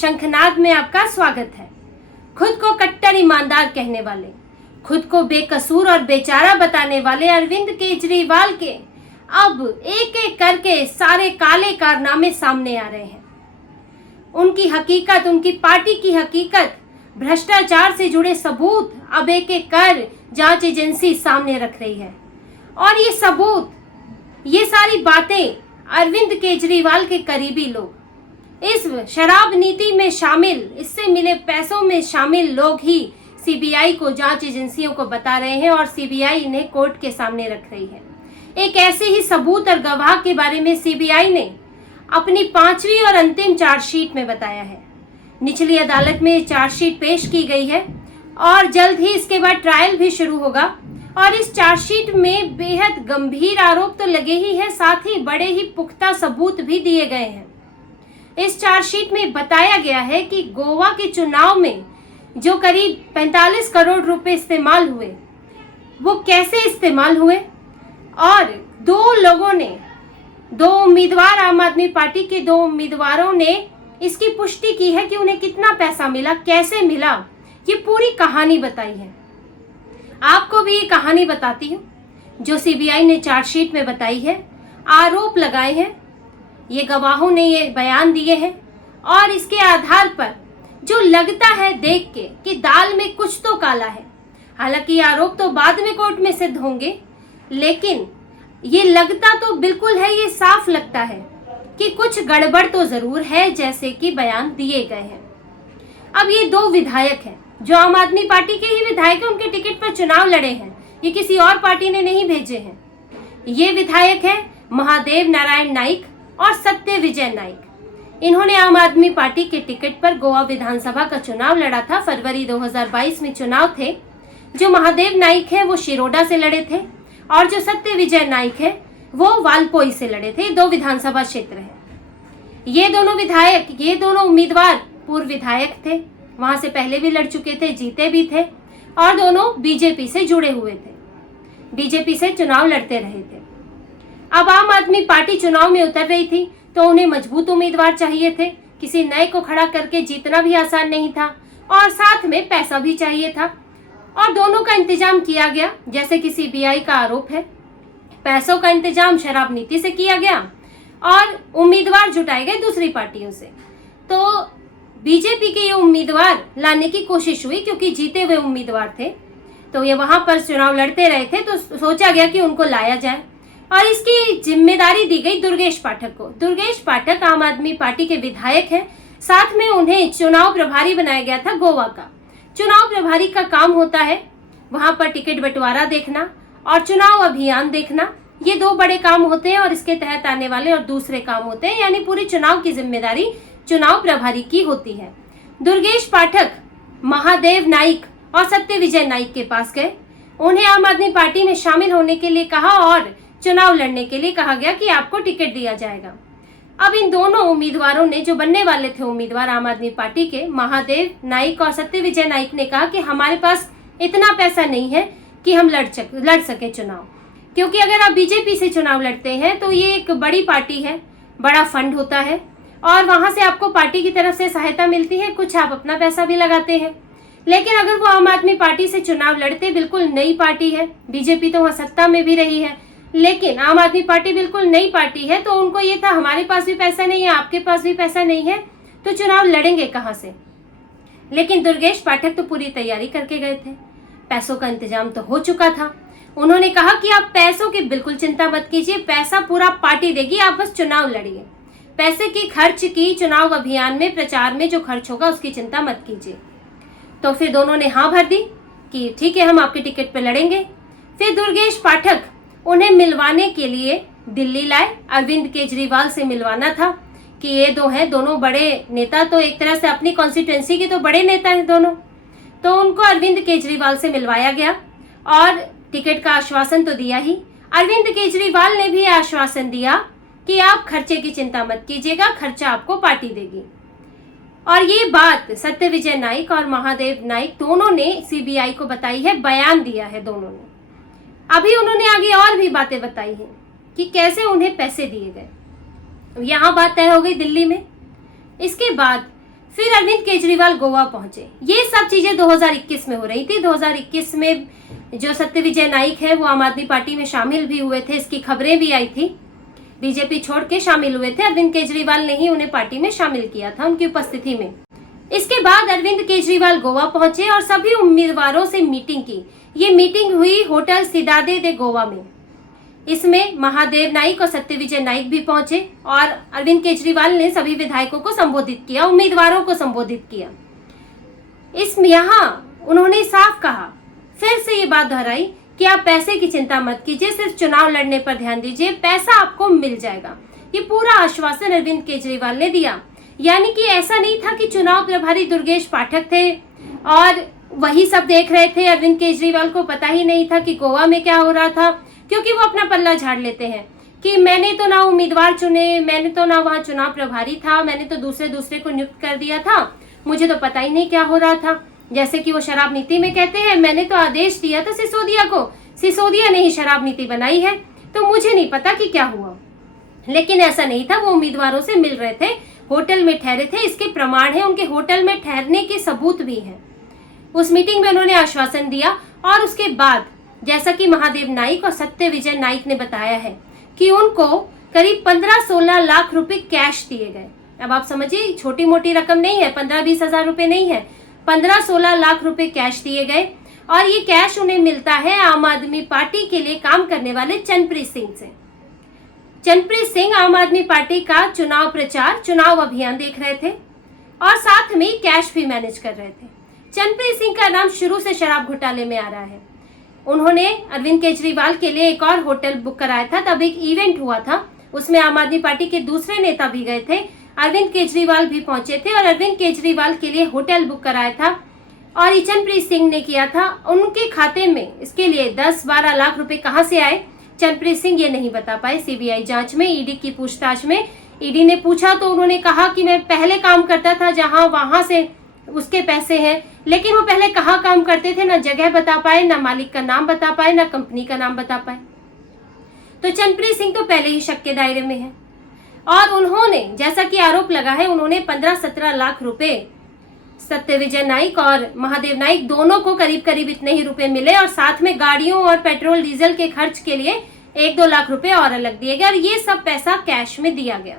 शंखनाद में आपका स्वागत है। खुद को कट्टर ईमानदार कहने वाले, खुद को बेकसूर और बेचारा बताने वाले अरविंद केजरीवाल के अब एक एक करके सारे काले कारनामे सामने आ रहे हैं। उनकी हकीकत, उनकी पार्टी की हकीकत, भ्रष्टाचार से जुड़े सबूत अब एक एक कर जांच एजेंसी सामने रख रही है। और ये सबूत, ये सारी बातें अरविंद केजरीवाल के करीबी लोग, इस शराब नीति में शामिल, इससे मिले पैसों में शामिल लोग ही सीबीआई को, जांच एजेंसियों को बता रहे हैं और सीबीआई इन्हें कोर्ट के सामने रख रही है। एक ऐसे ही सबूत और गवाह के बारे में सीबीआई ने अपनी 5वीं और अंतिम चार्जशीट में बताया है। निचली अदालत में चार्जशीट पेश की गई है और जल्द ही इसके बाद ट्रायल भी शुरू होगा। और इस चार्जशीट में बेहद गंभीर आरोप तो लगे ही है, साथ ही बड़े ही पुख्ता सबूत भी दिए गए हैं। इस चार्जशीट में बताया गया है कि गोवा के चुनाव में जो करीब 45 करोड़ रुपए इस्तेमाल हुए, वो कैसे इस्तेमाल हुए, और दो उम्मीदवार, आम आदमी पार्टी के 2 उम्मीदवारों ने इसकी पुष्टि की है कि उन्हें कितना पैसा मिला, कैसे मिला। ये पूरी कहानी बताई है। आपको भी ये कहानी बताती हूँ जो सीबीआई ने चार्जशीट में बताई है। आरोप लगाए हैं, ये गवाहों ने ये बयान दिए हैं और इसके आधार पर जो लगता है देख के कि दाल में कुछ तो काला है। हालांकि ये आरोप तो बाद में कोर्ट में सिद्ध होंगे, लेकिन ये लगता तो बिल्कुल है, ये साफ लगता है कि कुछ गड़बड़ तो जरूर है, जैसे कि बयान दिए गए हैं। अब ये 2 विधायक हैं जो आम आदमी पार्टी के ही विधायक हैं, उनके टिकट पर चुनाव लड़े हैं, ये किसी और पार्टी ने नहीं भेजे हैं। ये विधायक हैं महादेव नारायण नाइक और सत्य विजय नाइक। इन्होंने आम आदमी पार्टी के टिकट पर गोवा विधानसभा का चुनाव लड़ा था। फरवरी 2022 में चुनाव थे। जो महादेव नाइक है वो शिरोडा से लड़े थे और जो सत्य विजय नाइक है वो वालपोई से लड़े थे। 2 विधानसभा क्षेत्र है। ये दोनों विधायक, ये दोनों उम्मीदवार पूर्व विधायक थे, वहां से पहले भी लड़ चुके थे, जीते भी थे और दोनों बीजेपी से जुड़े हुए थे, बीजेपी से चुनाव लड़ते रहे थे। अब आम आदमी पार्टी चुनाव में उतर रही थी तो उन्हें मजबूत उम्मीदवार चाहिए थे। किसी नए को खड़ा करके जीतना भी आसान नहीं था और साथ में पैसा भी चाहिए था, और दोनों का इंतजाम किया गया। जैसे कि सीबीआई का आरोप है, पैसों का इंतजाम शराब नीति से किया गया और उम्मीदवार जुटाए गए दूसरी पार्टियों से। तो बीजेपी के ये उम्मीदवार लाने की कोशिश हुई, क्योंकि जीते हुए उम्मीदवार थे तो ये वहां पर चुनाव लड़ते रहे थे, तो सोचा गया कि उनको लाया जाए और इसकी जिम्मेदारी दी गई दुर्गेश पाठक को। दुर्गेश पाठक आम आदमी पार्टी के विधायक हैं, साथ में उन्हें चुनाव प्रभारी बनाया गया था गोवा का। चुनाव प्रभारी का काम होता है वहां पर टिकट बंटवारा देखना और चुनाव अभियान देखना। ये 2 बड़े काम होते हैं और इसके तहत आने वाले और दूसरे काम होते हैं, यानी पूरी चुनाव की जिम्मेदारी चुनाव प्रभारी की होती है। दुर्गेश पाठक महादेव नाइक और सत्य विजय नाइक के पास गए। उन्हें आम आदमी पार्टी में शामिल होने के लिए कहा और चुनाव लड़ने के लिए कहा गया कि आपको टिकट दिया जाएगा। अब इन दोनों उम्मीदवारों ने, जो बनने वाले थे उम्मीदवार आम आदमी पार्टी के, महादेव नाइक और सत्य विजय नाइक ने कहा कि हमारे पास इतना पैसा नहीं है कि हम लड़ सके चुनाव, क्योंकि अगर आप बीजेपी से चुनाव लड़ते हैं तो ये एक बड़ी पार्टी है, बड़ा फंड होता है और वहां से आपको पार्टी की तरफ से सहायता मिलती है, कुछ आप अपना पैसा भी लगाते हैं। लेकिन अगर वो आम आदमी पार्टी से चुनाव लड़ते, बिल्कुल नई पार्टी है, बीजेपी तो वहां सत्ता में भी रही है, लेकिन आम आदमी पार्टी बिल्कुल नई पार्टी है, तो उनको ये था हमारे पास भी पैसा नहीं है, आपके पास भी पैसा नहीं है, तो चुनाव लड़ेंगे कहां से। लेकिन दुर्गेश पाठक तो पूरी तैयारी करके गए थे, पैसों का इंतजाम तो हो चुका था। उन्होंने कहा कि आप पैसों की बिल्कुल चिंता मत कीजिए, पैसा पूरा पार्टी देगी, आप बस चुनाव लड़िए। पैसे की खर्च की, चुनाव अभियान में, प्रचार में जो खर्च होगा उसकी चिंता मत कीजिए। तो फिर दोनों ने हाँ भर दी कि ठीक है, हम आपके टिकट पे लड़ेंगे। फिर दुर्गेश पाठक उन्हें मिलवाने के लिए दिल्ली लाए। अरविंद केजरीवाल से मिलवाना था कि ये 2 हैं, दोनों बड़े नेता, तो एक तरह से अपनी कॉन्स्टिट्यूएंसी के तो बड़े नेता हैं दोनों, तो उनको अरविंद केजरीवाल से मिलवाया गया और टिकट का आश्वासन तो दिया ही। अरविंद केजरीवाल ने भी आश्वासन दिया कि आप खर्चे की चिंता मत कीजिएगा, खर्चा आपको पार्टी देगी। और ये बात सत्य विजय नाइक और महादेव नाइक दोनों ने सीबीआई को बताई है, बयान दिया है दोनों ने। अभी उन्होंने आगे और भी बातें बताई हैं कि कैसे उन्हें पैसे दिए गए। यहाँ बात तय हो गई दिल्ली में। इसके बाद फिर अरविंद केजरीवाल गोवा पहुंचे। ये सब चीजें 2021 में हो रही थी। 2021 में जो सत्यविजय नाइक है वो आम आदमी पार्टी में शामिल भी हुए थे, इसकी खबरें भी आई थी। बीजेपी छोड़ के शामिल हुए थे, अरविंद केजरीवाल ने ही उन्हें पार्टी में शामिल किया था उनकी उपस्थिति में। इसके बाद अरविंद केजरीवाल गोवा पहुंचे और सभी उम्मीदवारों से मीटिंग की। ये मीटिंग हुई होटल सिदादे दे गोवा में। इसमें महादेव नाइक और सत्यविजय नाइक भी पहुंचे और अरविंद केजरीवाल ने सभी विधायकों को संबोधित किया, उम्मीदवारों को संबोधित किया। यहाँ उन्होंने साफ कहा, फिर से ये बात दोहराई कि आप पैसे की चिंता मत कीजिए, सिर्फ चुनाव लड़ने पर ध्यान दीजिए, पैसा आपको मिल जाएगा। ये पूरा आश्वासन अरविंद केजरीवाल ने दिया। यानी कि ऐसा नहीं था कि चुनाव प्रभारी दुर्गेश पाठक थे और वही सब देख रहे थे, अरविंद केजरीवाल को पता ही नहीं था कि गोवा में क्या हो रहा था, क्योंकि वो अपना पल्ला झाड़ लेते हैं कि मैंने तो ना उम्मीदवार चुने, मैंने तो ना वहाँ चुनाव प्रभारी था, मैंने तो दूसरे को नियुक्त कर दिया था, मुझे तो पता ही नहीं क्या हो रहा था। जैसे कि वो शराब नीति में कहते हैं, मैंने तो आदेश दिया था सिसोदिया को, सिसोदिया ने ही शराब नीति बनाई है, तो मुझे नहीं पता कि क्या हुआ। लेकिन ऐसा नहीं था, वो उम्मीदवारों से मिल रहे थे, होटल में ठहरे थे, इसके प्रमाण है, उनके होटल में ठहरने के सबूत भी हैं। उस मीटिंग में उन्होंने आश्वासन दिया और उसके बाद जैसा कि महादेव नाइक और सत्यविजय नाइक ने बताया है कि उनको करीब 15-16 लाख रुपए कैश दिए गए। अब आप समझिए, छोटी मोटी रकम नहीं है, 15-20 हजार रुपए नहीं है, 15-16 लाख रुपए कैश दिए गए। और ये कैश उन्हें मिलता है आम आदमी पार्टी के लिए काम करने वाले चंद्रप्रीत सिंह से। चंद्रप्रीत सिंह आम आदमी पार्टी का चुनाव प्रचार, चुनाव अभियान देख रहे थे और साथ में कैश भी मैनेज कर रहे थे। चंद्रप्रीत सिंह का नाम शुरू से शराब घोटाले में आ रहा है। उन्होंने अरविंद केजरीवाल के लिए एक और होटल बुक कराया था, तब एक इवेंट हुआ था, उसमें आम आदमी पार्टी के दूसरे नेता भी गए थे, अरविंद केजरीवाल भी पहुंचे थे और अरविंद केजरीवाल के लिए होटल बुक कराया था और ये चंद्रप्रीत सिंह ने किया था। उनके खाते में इसके लिए 10-12 लाख रुपए कहां से आए, चंद्रप्रीत सिंह ये नहीं बता पाए। सीबीआई जांच में, ईडी की पूछताछ में ईडी ने पूछा तो उन्होंने कहा कि मैं पहले काम करता था जहां, वहां से उसके पैसे हैं, लेकिन वो पहले कहाँ काम करते थे, ना जगह बता पाए, ना मालिक का नाम बता पाए, ना कंपनी का नाम बता पाए। तो चंद्रप्रीत सिंह तो पहले ही शक के दायरे में है और उन्होंने, जैसा कि आरोप लगा है, उन्होंने 15-17 लाख रुपए सत्यविजय नाइक और महादेव नाइक दोनों को करीब करीब इतने ही रुपए मिले और साथ में गाड़ियों और पेट्रोल डीजल के खर्च के लिए 1-2 लाख रुपए और अलग दिए गए और ये सब पैसा कैश में दिया गया।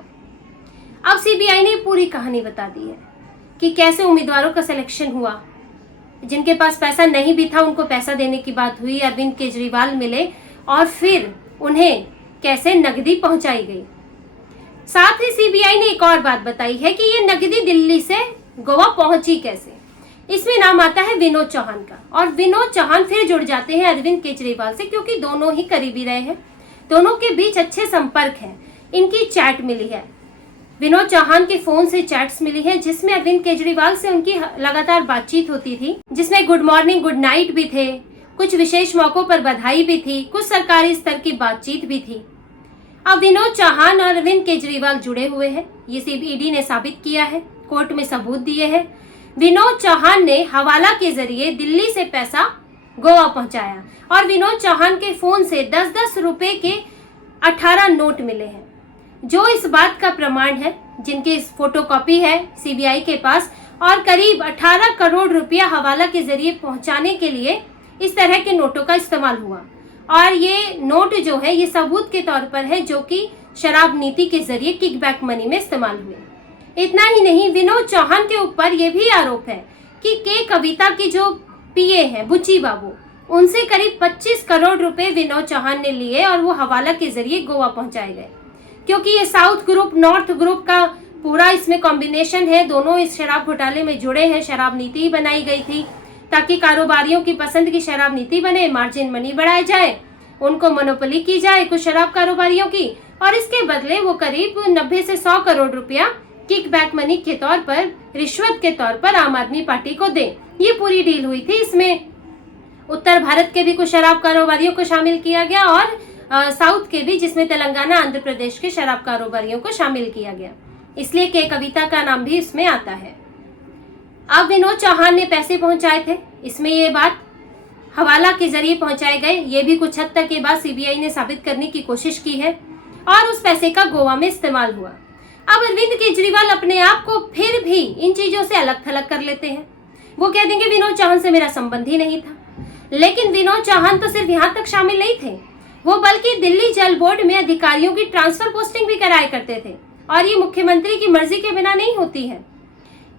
अब सीबीआई ने पूरी कहानी बता दी है कि कैसे उम्मीदवारों का सिलेक्शन हुआ। जिनके पास पैसा नहीं भी था उनको पैसा देने की बात हुई, अरविंद केजरीवाल मिले और फिर उन्हें कैसे नकदी पहुंचाई गई। साथ ही सीबीआई ने एक और बात बताई है कि ये नकदी दिल्ली से गोवा पहुंची कैसे। इसमें नाम आता है विनोद चौहान का और विनोद चौहान फिर जुड़ जाते हैं अरविंद केजरीवाल से, क्योंकि दोनों ही करीबी रहे हैं, दोनों के बीच अच्छे संपर्क हैं। इनकी चैट मिली है, विनोद चौहान के फोन से चैट्स मिली है जिसमें अरविंद केजरीवाल से उनकी लगातार बातचीत होती थी, जिसमें गुड मॉर्निंग गुड नाइट भी थे, कुछ विशेष मौकों पर बधाई भी थी, कुछ सरकारी स्तर की बातचीत भी थी। अब विनोद चौहान और अरविंद केजरीवाल जुड़े हुए हैं, ये ईडी ने साबित किया है, कोर्ट में सबूत दिए हैं। विनोद चौहान ने हवाला के जरिए दिल्ली से पैसा गोवा पहुंचाया और विनोद चौहान के फोन से 10-10 रुपए के 18 नोट मिले हैं, जो इस बात का प्रमाण है, जिनकी फोटोकॉपी है सीबीआई के पास। और करीब 18 करोड़ रुपया हवाला के जरिए पहुंचाने के लिए इस तरह के नोटों का इस्तेमाल हुआ और ये नोट जो है ये सबूत के तौर पर है, जो कि शराब नीति के जरिए किकबैक मनी में इस्तेमाल हुए। इतना ही नहीं, विनोद चौहान के ऊपर यह भी आरोप है कि के कविता की जो पीए है बुच्ची बाबू, उनसे करीब 25 करोड़ रुपए विनोद चौहान ने लिए और वो हवाला के जरिए गोवा पहुंचाए गए, क्योंकि ये साउथ ग्रुप नॉर्थ ग्रुप का पूरा इसमें कॉम्बिनेशन है। दोनों इस शराब घोटाले में जुड़े हैं। शराब नीति ही बनाई गई थी ताकि कारोबारियों की पसंद की शराब नीति बने, मार्जिन मनी बढ़ाया जाए, उनको मोनोपोली की जाए कुछ शराब कारोबारियों की, और इसके बदले वो करीब 90 से 100 करोड़ रुपया किकबैक मनी के तौर पर, रिश्वत के तौर पर आम आदमी पार्टी को दे। ये पूरी डील हुई थी। इसमें उत्तर भारत के भी कुछ शराब कारोबारियों को शामिल किया गया और साउथ के भी, जिसमें तेलंगाना आंध्र प्रदेश के शराब कारोबारियों को शामिल किया गया, इसलिए के कविता का नाम भी इसमें आता है। अब विनोद चौहान ने पैसे पहुंचाए थे, इसमें ये बात हवाला के जरिए पहुंचाए गए, ये भी कुछ हद तक ये बात सीबीआई ने साबित करने की कोशिश की है और उस पैसे का गोवा में इस्तेमाल हुआ। अब अरविंद केजरीवाल अपने आप को फिर भी इन चीजों से अलग थलग कर लेते हैं। वो कह देंगे विनोद चौहान से मेरा संबंध ही नहीं था। लेकिन विनोद चौहान तो सिर्फ यहाँ तक शामिल नहीं थे, वो बल्कि दिल्ली जल बोर्ड में अधिकारियों की ट्रांसफर पोस्टिंग भी कराया करते थे, और ये मुख्यमंत्री की मर्जी के बिना नहीं होती है।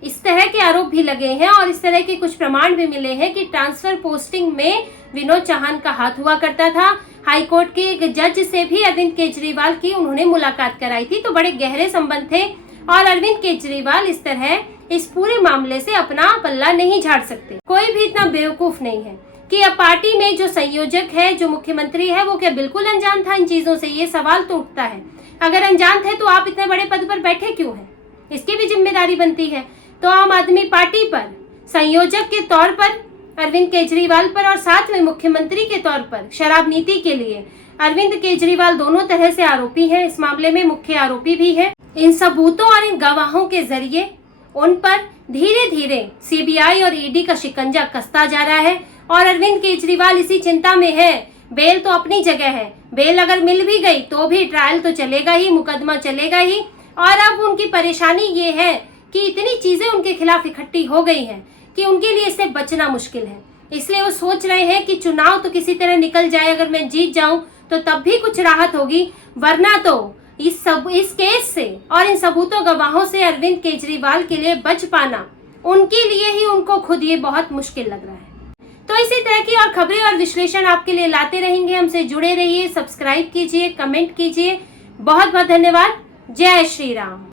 इस तरह के आरोप भी लगे हैं और इस तरह के कुछ प्रमाण भी मिले हैं कि ट्रांसफर पोस्टिंग में विनोद चौहान का हाथ हुआ करता था। हाईकोर्ट के एक जज से भी अरविंद केजरीवाल की उन्होंने मुलाकात कराई थी, तो बड़े गहरे संबंध थे और अरविंद केजरीवाल इस तरह इस पूरे मामले से अपना पल्ला नहीं झाड़ सकते। कोई भी इतना बेवकूफ नहीं है कि अब पार्टी में जो संयोजक है, जो मुख्यमंत्री है, वो क्या बिल्कुल अनजान था इन चीजों से? ये सवाल तो उठता है। अगर अनजान थे तो आप इतने बड़े पद पर बैठे क्यों हैं? इसकी भी जिम्मेदारी बनती है। तो आम आदमी पार्टी पर संयोजक के तौर पर अरविंद केजरीवाल पर और साथ में मुख्यमंत्री के तौर पर शराब नीति के लिए अरविंद केजरीवाल दोनों तरह से आरोपी हैं। इस मामले में मुख्य आरोपी भी है। इन सबूतों और इन गवाहों के जरिए उन पर धीरे धीरे सीबीआई और ईडी का शिकंजा कसता जा रहा है और अरविंद केजरीवाल इसी चिंता में है। बेल तो अपनी जगह है, बेल अगर मिल भी गई तो भी ट्रायल तो चलेगा ही, मुकदमा चलेगा ही। और अब उनकी परेशानी ये है कि इतनी चीजें उनके खिलाफ इकट्ठी हो गई हैं कि उनके लिए इससे बचना मुश्किल है। इसलिए वो सोच रहे हैं कि चुनाव तो किसी तरह निकल जाए, अगर मैं जीत जाऊं तो तब भी कुछ राहत होगी, वरना तो इस केस से और इन सबूतों गवाहों से अरविंद केजरीवाल के लिए बच पाना उनके लिए ही उनको खुद ये बहुत मुश्किल लग रहा है। तो इसी तरह की और खबरें और विश्लेषण आपके लिए लाते रहेंगे। हमसे जुड़े रहिए, सब्सक्राइब कीजिए, कमेंट कीजिए। बहुत बहुत धन्यवाद। जय श्री राम।